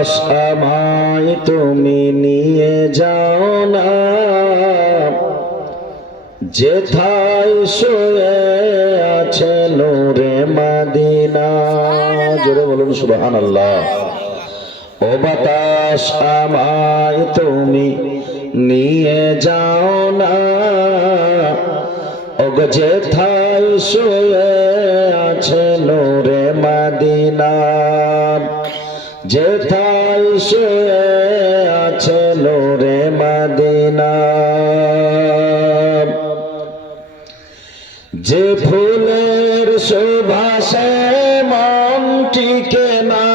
বাতাস আমায় তুমি নিয়ে যাও না, যেথায় শুয়ে আছে নূরে মদিনা। জোরে বলুন সুবহানাল্লাহ। ও বাতাস আমায় তুমি নিয়ে যাও না, ওগো যেথায় শুয়ে আছে নূরে মদিনা, যেথায় শুয়ে আছে নূরে মদিনা। যে ফুলের সুবাসে মন টিকে না,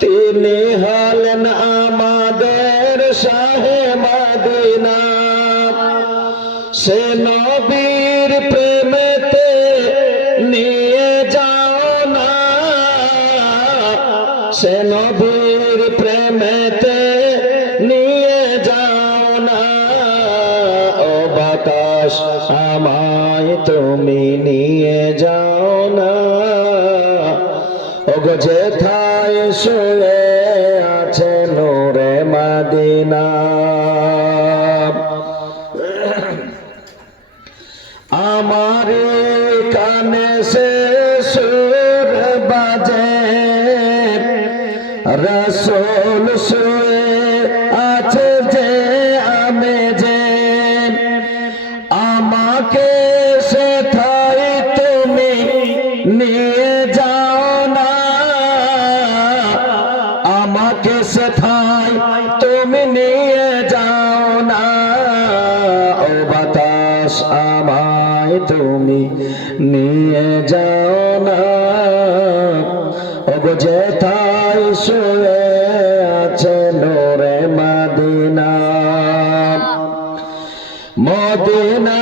তিনি হলেন আমাদের শাহে মদিনা। সে নবীর প্রেমেতে নিয়ে যাও না, সে নবীর প্রেমেতে নিয়ে যাও না। ও বাতাস আমায় তুমি নিয়ে যাও না, ওগো যেথায় শুয়ে আছে নূরে মদিনা। আমার কানে সে সুর বাজে, রাসূল শুয়ে আছে যে আমি যে, আমাকে সেথায় তুমি নিয়ে যাও না, আমাকে সেথায় তুমি নিয়ে যাও না। ও বাতাস আমায় তুমি নিয়ে যাও না, ওগো যেথায় শুয়ে আছে নূরে মদিনা। মদিনা